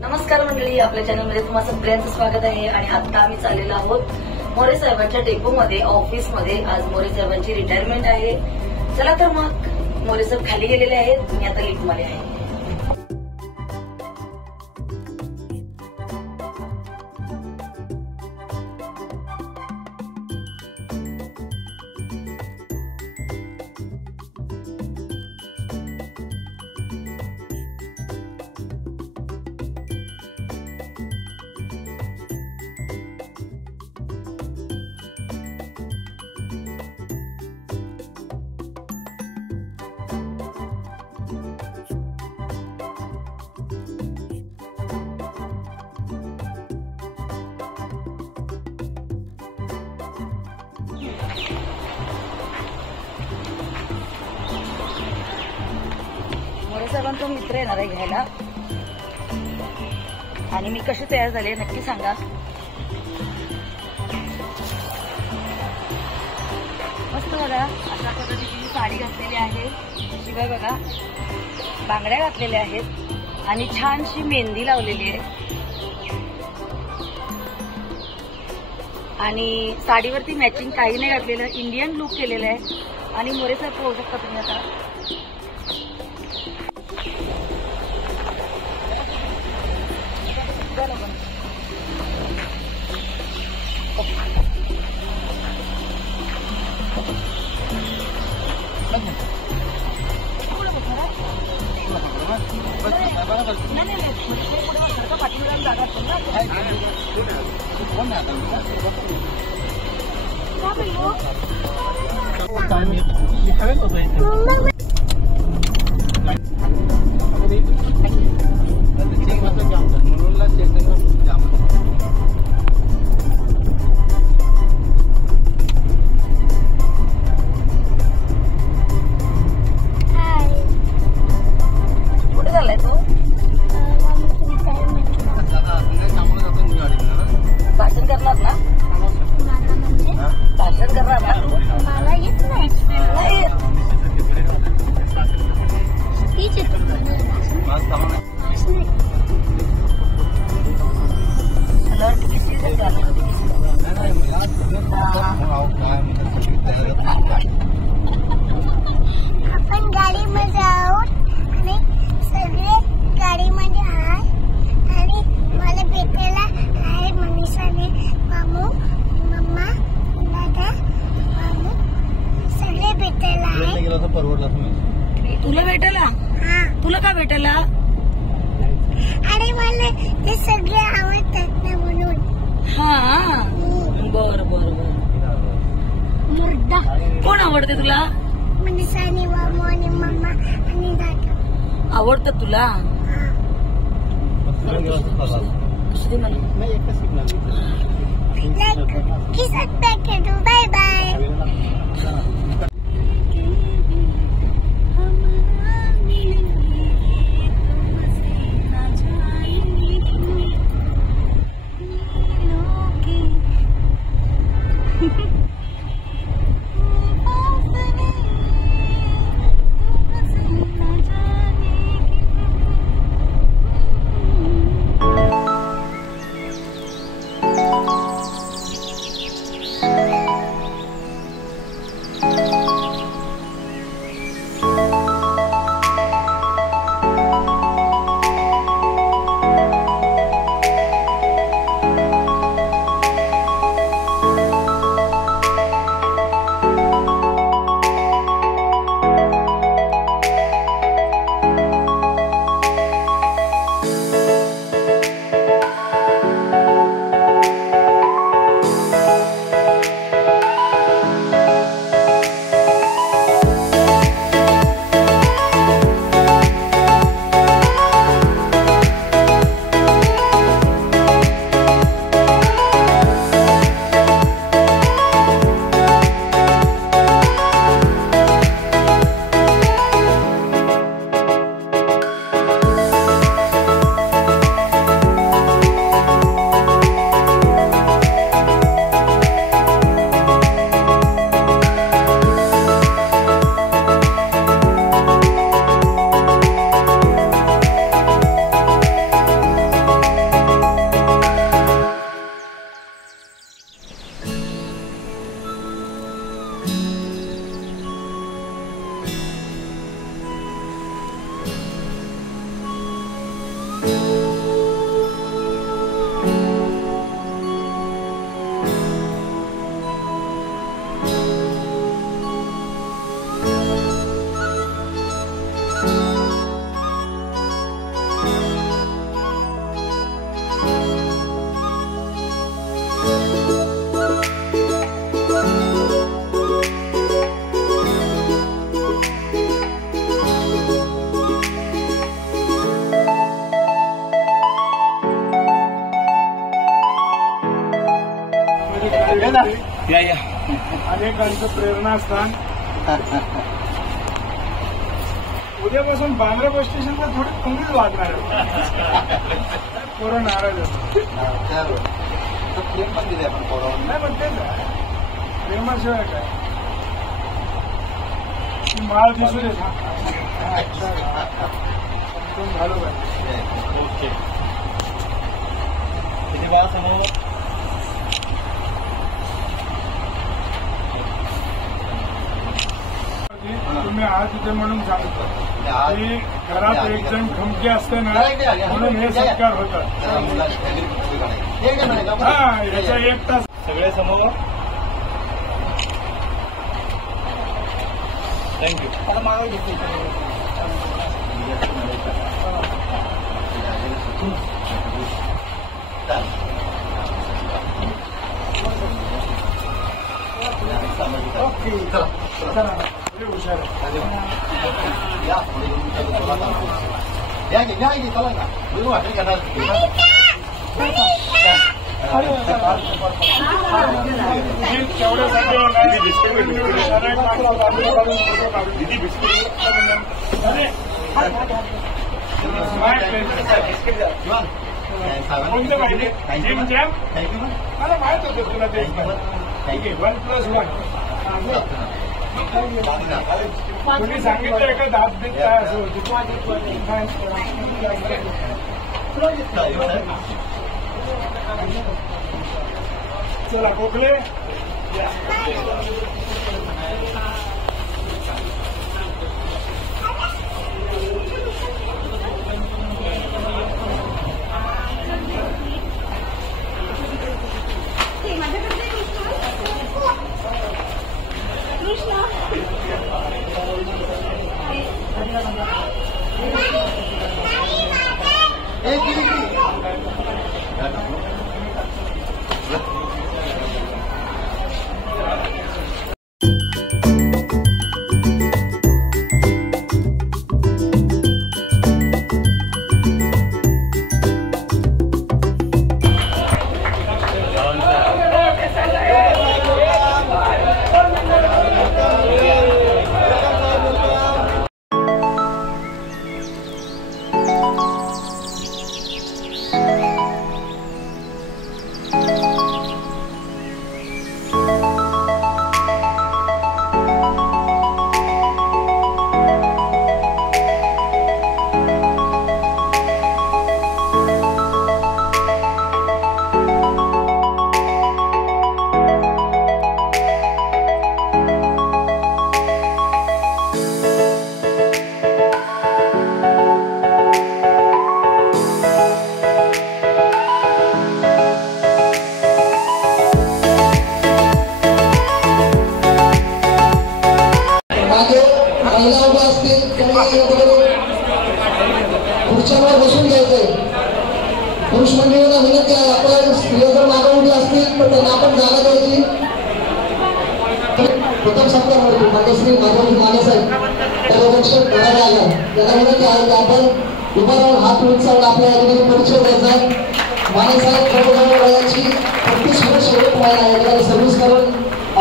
नमस्कार मंडळी, आपल्या चॅनलमध्ये तुम्हा सगळ्यांचं स्वागत आहे. आणि आता आम्ही चाललेलो आहोत मोरे साहेबांच्या डेपोमध्ये, ऑफिसमध्ये. आज मोरे साहेबांची रिटायरमेंट आहे. चला तर मग मोरे साहेब खाली गेलेले आहेत, मी आता लिफ्टमध्ये आहे. मोरे साहेबांचा मित्र येणार आहे घ्यायला. आणि मी कशी तयार झाले नक्की सांगा. मस्त बघा, अशा पद्धतीची साडी घातलेली आहे. शिवाय बघा बांगड्या घातलेल्या आहेत आणि छानशी मेहंदी लावलेली आहे. आणि साडीवरती मॅचिंग काही नाही घातलेलं, इंडियन लुक केलेलं आहे. आणि मोरे साहेब पाहू शकता तुम्ही आता. कुठे चाललाय तू? भाषण करणार ना? भाषण करणार ना तू? मला येत नाही. नाही येत. आपण गाडीमध्ये आहोत आणि सगळे गाडीमध्ये आहे. आणि मला भेटायला आहे मनीषाने, मामू, मम्मा, दादा, मामू सगळे भेटायला आहे. तुला भेटायला? हा. तुला का भेटायला? आणि मला ते सगळे आवडतात ना म्हणून. हा, बर बर बर. मुर्दा कोण आवडते तुला? मनीषाने, मामू आणि मम्मा आणि दादा आवडतं तुला? दुसरी मला किसत पॅकेट. Bye bye. लोकांचं प्रेरणास्थान. उद्यापासून बांद्रा बस स्टेशनला थोडी कमीच वागणार आहे. पोरं नाराज प्रेम पण दिले आपण पोरावर. नाही पण तेच प्रेमाशिवाय काय माळ दिसू दे झालं पाहिजे. तुम्ही आज इथे म्हणून सांगतो की घरात एक जण खमकी असते ना म्हणून हे सत्कार होतात. हा याचा एक तास सगळे समोर. थँक्यू. हुशार कोणते पाहिजे मला माहित होतं तुला ते 1+1. तुम्ही सांगितलं एका दाब देत काय असं होतं. चला गोखले खुर्च्यावर बसून घ्यायचंय. पुरुष मंडळींना विनंती आहे, आपण स्त्रिया जर मागे उभी असतील तर त्यांना आपण जागा द्यायची. प्रथम सत्कार करतो मान्यश्री माधवजी माने साहेब पर्यवेक्षक करायला आल्या. त्यांना विनंती आहे की आपण उभा राहून हात उंचावून आपल्या या ठिकाणी परिचय द्यायचा. माने साहेब जवळजवळ वयाची 35 वर्ष व्हायला या ठिकाणी सर्व्हिस करून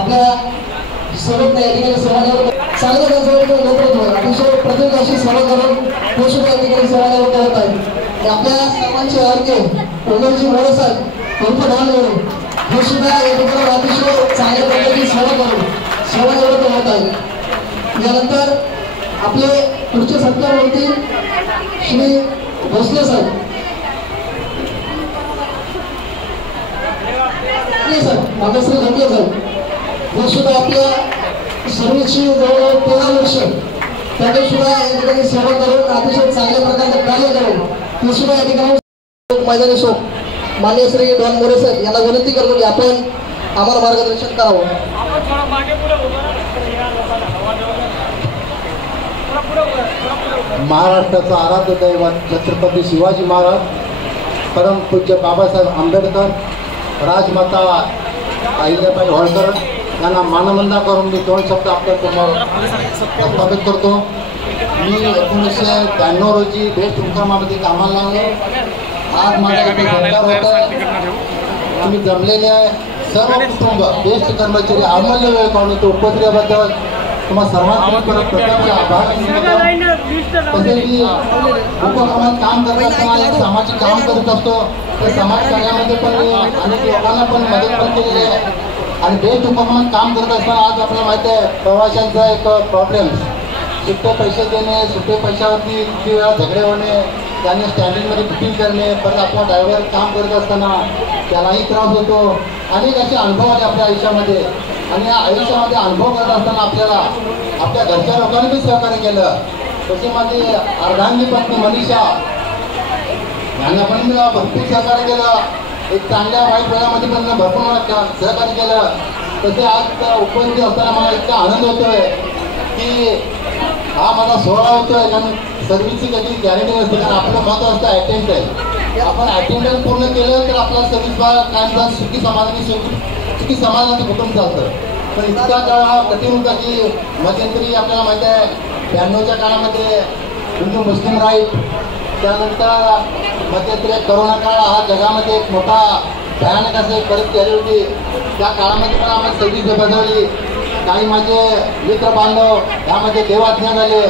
आपल्या सर्वांना या ठिकाणी समाजावर चांगलं त्यांचं नेतृत्व अतिशय प्रत्येक अशी सेवा करून ते सुद्धा या ठिकाणी समाजावर करत आहेत. आपल्या सर्वांचे अर्घ्य उमेशजी मोरे साहेब उर्फ डॉन हे सुद्धा या ठिकाणी अतिशय चांगल्या प्रकारची सेवा करून सेवानिवृत्त होत आहेत. यानंतर आपले पुढचे सत्कार होतील श्री भोसले साहेब. मातोश्री धोके साहेब हे सुद्धा आपल्या सर्व्हिसची जवळजवळ 13 वर्ष त्यांनी सुद्धा या ठिकाणी सेवा करून अतिशय चांगल्या प्रकारचे कार्य करून ते सुद्धा या ठिकाणी मैदानी शोक मान्य श्री डॉन मोरे साहेब यांना विनंती करतो की आपण आम्हाला मार्गदर्शन करावं. महाराष्ट्राचं आराध्य दैवत छत्रपती शिवाजी महाराज, परमपूज्य बाबासाहेब आंबेडकर, राजमाता अहिल्याबाई होळकर यांना मानवंदना करून मी 2 शब्द आपल्या समोर प्रस्थापित करतो. मी 1992 रोजी बेस्ट उपक्रमामध्ये कामाला लागलो. आज माझा इथे सरकार होतं. तुम्ही जमलेले आहे सर्व कुटुंब बेस्ट कर्मचारी अमूल्य वेळ काढून तो उपक्रियाबद्दल तुम्हाला सर्वांचे परत प्रत्यक्ष आभार. तसेच मी उपक्रमात काम करत असताना एक सामाजिक काम करत असतो. त्या समाज कार्यामध्ये पण मी अनेक लोकांना पण मदत पण केलेली आहे. आणि बेस्ट उपक्रमात काम करत असताना आज आपल्याला माहिती आहे प्रवाशांचा एक प्रॉब्लेम, सुट्टे पैसे देणे, सुट्टे पैशावरती किती वेळा झगडे होणे, त्याने स्टँडिंगमध्ये बुकिंग करणे, परत आपला ड्रायव्हर काम करत असताना त्यालाही त्रास होतो. अनेक असे अनुभव आले आपल्या आयुष्यामध्ये. आणि या आयुष्यामध्ये अनुभव करत असताना आपल्याला आपल्या घरच्या लोकांनी बी सहकार्य केलं. तसे माझी अर्धांगी पत्नी मनीषा यांना पण मी भरपूर सहकार्य केलं. एक चांगल्या वाईट वेळामध्ये पण भरपूर मला सहकार्य केलं. तसे आज उपस्थित असताना मला इतका आनंद होतोय की हा माझा सोहळा होतोय. कारण सर्व्हिसची कधी गॅरंटी नसते, कारण आपलं महत्व असतं अटेंडन्स. आपण अटेंडन्स पूर्ण केलं तर आपला सर्व्हिस कायमचा सुखी समाधानाचं कुटुंब चालतं. पण इतका काळ हा कठीण होता की मध्यंतरी आपल्याला माहिती आहे 92च्या काळामध्ये हिंदू मुस्लिम राईट, त्यानंतर मध्यंतरी करोना काळ हा जगामध्ये एक मोठा भयानक असे परिस्थिती आली होती. त्या काळामध्ये पण आम्ही सर्व्हिस बजावली. काही माझे मित्र बांधव यामध्ये देवाज्ञा झाले,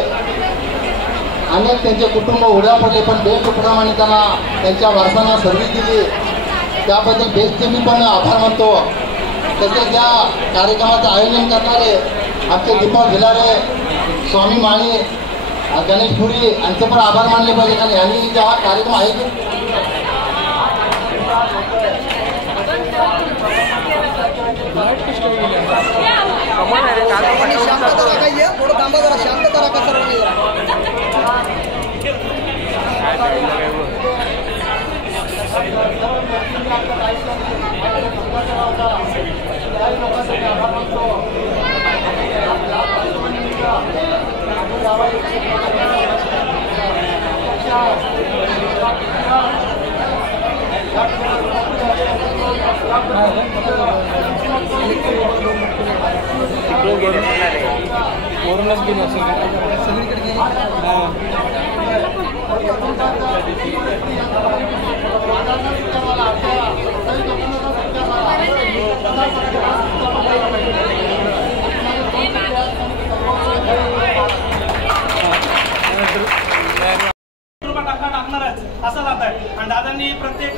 अनेक त्यांचे कुटुंब उड्या पडले, पण बेस्ट उपक्रमाने त्यांना त्यांच्या वारसांना सर्व्हिस दिली. त्याबद्दल बेस्टचे मी पण आभार मानतो. तसेच या कार्यक्रमाचं आयोजन करणारे आमचे दीपक भिलारे, स्वामी माळी, गणेश पुरी यांचे पण आभार मानले पाहिजे. कारण यांनी जेव्हा कार्यक्रम आयोजित असं जात आहे. आणि दादांनी प्रत्येक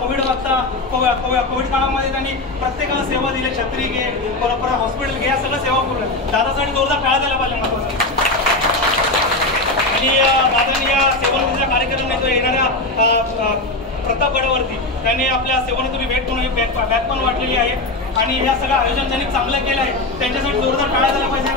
कोविड काळामध्ये त्यांनी प्रत्येकाला सेवा दिली. छत्री घे, परत हॉस्पिटल घे, या सगळं सेवा पूर्ण. दादासाठी जोरदार टाळा द्यायला पाहिजे महत्वाचं. आणि दादांनी या सेवानिधीचा कार्यक्रम जो येणाऱ्या प्रतापगडावरती त्यांनी आपल्या सेवानिधी भेट म्हणून बॅग पण वाटलेली आहे. आणि या सगळं आयोजन त्यांनी चांगलं केलं आहे, त्यांच्यासाठी जोरदार टाळा द्यायला पाहिजे.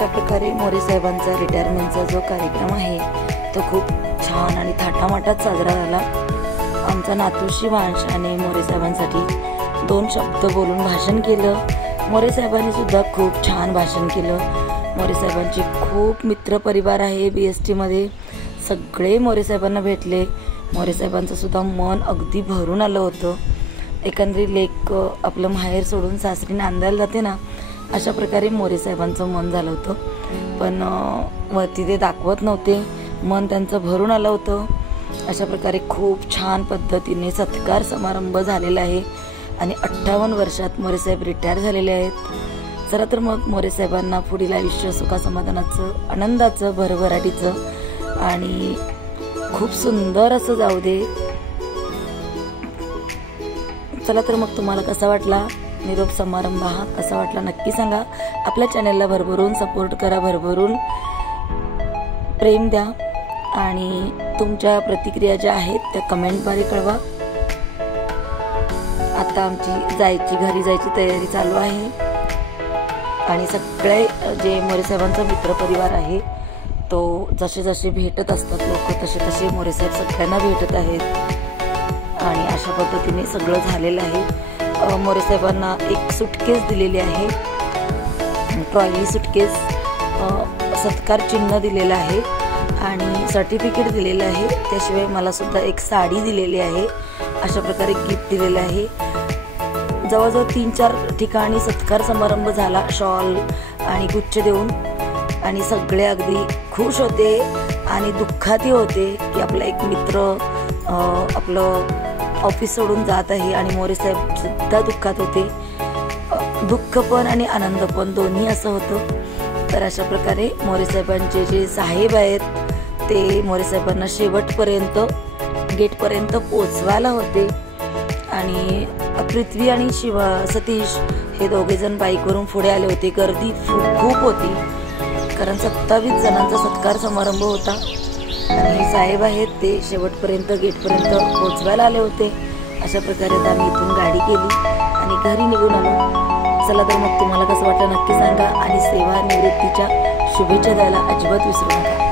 अशा प्रकारे मोरे साहेबांचा रिटायरमेंटचा जो कार्यक्रम आहे तो खूप छान आणि थाटामाटात साजरा झाला. आमचा नातू शिवांश आणि मोरे साहेबांसाठी 2 शब्द बोलून भाषण केलं. मोरे साहेबांनी सुद्धा खूप छान भाषण केलं. मोरे साहेबांची खूप मित्रपरिवार आहे BST मध्ये. सगळे मोरे साहेबांना भेटले. मोरे साहेबांचं सुद्धा मन अगदी भरून आलं होतं. एकंदरीत लेक आपलं माहेर सोडून सासरी नांदायला जाते ना, अशा प्रकारे मोरे साहेबांचं मन झालं होतं. पण वरती ते दाखवत नव्हते. मन त्यांचं भरून आलं होतं. अशा प्रकारे खूप छान पद्धतीने सत्कार समारंभ झालेला आहे आणि 58 वर्षात मोरे साहेब रिटायर झालेले आहेत. चला तर मग मोरे साहेबांना पुढील आयुष्य सुखासमाधानाचं, आनंदाचं, भरभराटीचं आणि खूप सुंदर असं जाऊ दे. चला तर मग तुम्हाला कसा वाटला निरोप समारंभ हा, कसा वाटला नक्की सांगा. आपल्या चॅनलला भरभरून सपोर्ट करा, भरभरून प्रेम द्या आणि तुमच्या प्रतिक्रिया ज्या आहेत त्या कमेंटद्वारे कळवा. आता आमची घरी जायची तयारी चालू आहे आणि सगळे जे मोरे साहेबांचा मित्रपरिवार आहे तो जसे जसे भेटत असतात लोक तसे तसे मोरे साहेब सगळ्यांना भेटत आहेत आणि अशा पद्धतीने सगळं झालेलं आहे. मोरे साहेबांना एक सुटकेस दिलेली आहे, ट्रॉली सुटकेस, सत्कार चिन्ह दिलेलं आहे आणि सर्टिफिकेट दिलेलं आहे. त्याशिवाय मला सुद्धा एक साडी दिलेली आहे. अशा प्रकारे गिफ्ट दिलेलं आहे. जवळजवळ 3-4 ठिकाणी सत्कार समारंभ झाला, शॉल आणि गुच्छ देऊन, आणि सगळे अगदी खुश होते आणि दुःखातही होते की आपला एक मित्र आपलं ऑफिस सोडून जात आहे. आणि मोरे साहेब सुद्धा दुःखात होते. दुःख पण आणि आनंद पण दोन्ही असं होतं. तर अशा प्रकारे मोरे साहेबांचे जे साहेब आहेत ते मोरे साहेबांना शेवटपर्यंत गेटपर्यंत पोचवायला होते. आणि पृथ्वी आणि सतीश हे दोघेजण बाईकवरून पुढे आले होते. गर्दी खूप होती कारण 27 जणांचा सत्कार समारंभ होता आणि हे साहेब आहेत ते शेवटपर्यंत गेटपर्यंत पोचवायला आले होते. अशा प्रकारे आम्ही इथून गाडी केली आणि घरी निघून आलो. चला तर मग तुम्हाला कसं वाटलं नक्की सांगा आणि सेवानिवृत्तीच्या शुभेच्छा द्यायला अजिबात विसरू नका.